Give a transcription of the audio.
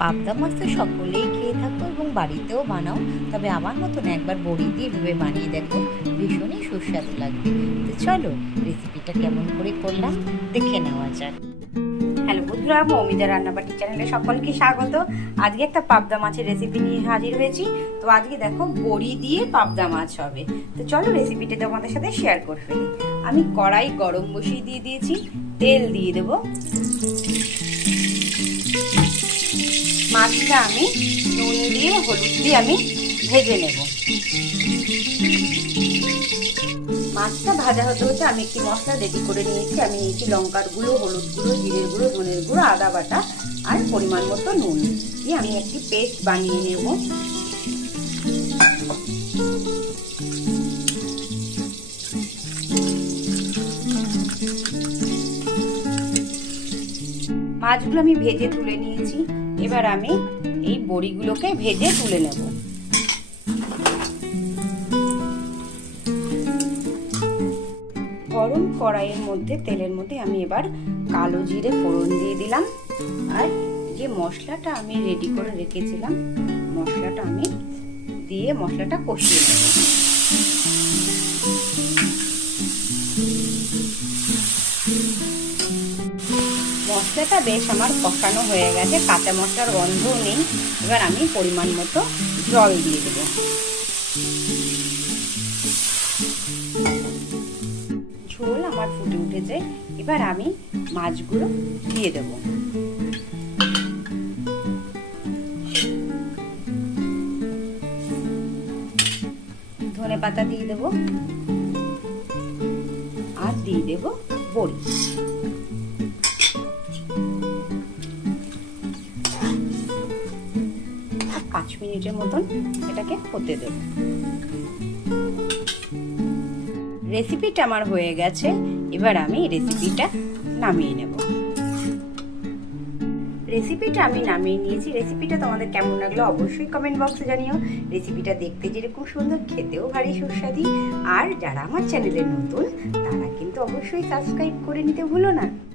পাবদা মাছ তো সকলেই খেয়ে থাকো এবং বাড়িতেও বানাও, তবে আমার মতন একবার বড়ি দিয়ে ভেবে বানিয়ে দেখো, ভীষণই সুস্বাদু লাগবে। তো চলো রেসিপিটা কেমন করে করলাম দেখে নেওয়া যাক। হ্যালো বন্ধুরা, মৌমিতা রান্নাবাটি চ্যানেলে সকলকে স্বাগত। আজকে একটা পাবদা মাছের রেসিপি নিয়ে হাজির হয়েছি। তো আজকে দেখো বড়ি দিয়ে পাবদা মাছ হবে। তো চলো রেসিপিটা তোমাদের সাথে শেয়ার করে ফেলি। আমি কড়াই গরম বসিয়ে দিয়ে দিয়েছি, তেল দিয়ে দেবো। মাছটা আমি নুন দিয়ে হলুদ দিয়ে আমি ভেজে নেব। মাছটা ভাজা হতে হতে আমি একটি মশলা রেডি করে নিয়েছি। আমি নিয়েছি লঙ্কার গুঁড়ো, হলুদ গুঁড়ো, জিরের গুঁড়ো, ধনের গুঁড়ো, আদা বাটা আর পরিমাণ মতো নুন দিয়ে আমি একটি পেস্ট বানিয়ে নেব। মাছগুলো আমি ভেজে তুলে নিয়েছি। এবার আমি এই বড়িগুলোকে ভেজে তুলে নেব। গরম কড়াইয়ের মধ্যে তেলের মধ্যে আমি এবার কালো জিরে ফোড়ন দিয়ে দিলাম। আর যে মশলাটা আমি রেডি করে রেখেছিলাম, মশলাটা আমি দিয়ে মশলাটা কষিয়ে নেব। মশলাটা বেশ আমার কষানো হয়ে গেছে, কাঁচা মশলার গন্ধও নেই। এবার আমি পরিমাণ মতো জল দিয়ে দেব। ঝোল আমার ফুটে উঠেছে, এবার আমি মাছগুলো দিয়ে দেব। ধনে পাতা দিয়ে দেব আর দিয়ে দেব বড়ি। 5 মিনিটের মতন এটাকে হতে দেব। রেসিপিটা আমার হয়ে গেছে, এবার আমি রেসিপিটা নামিয়ে নেব। রেসিপিটা আমি নামিয়ে নিয়েছি। রেসিপিটা তোমাদের কেমন লাগলো অবশ্যই কমেন্ট বক্সে জানিও। রেসিপিটা দেখতে যেরকম সুন্দর, খেতেও ভারী সুস্বাদু। আর যারা আমার চ্যানেলে নতুন তারা কিন্তু অবশ্যই সাবস্ক্রাইব করে নিতে ভুলো না।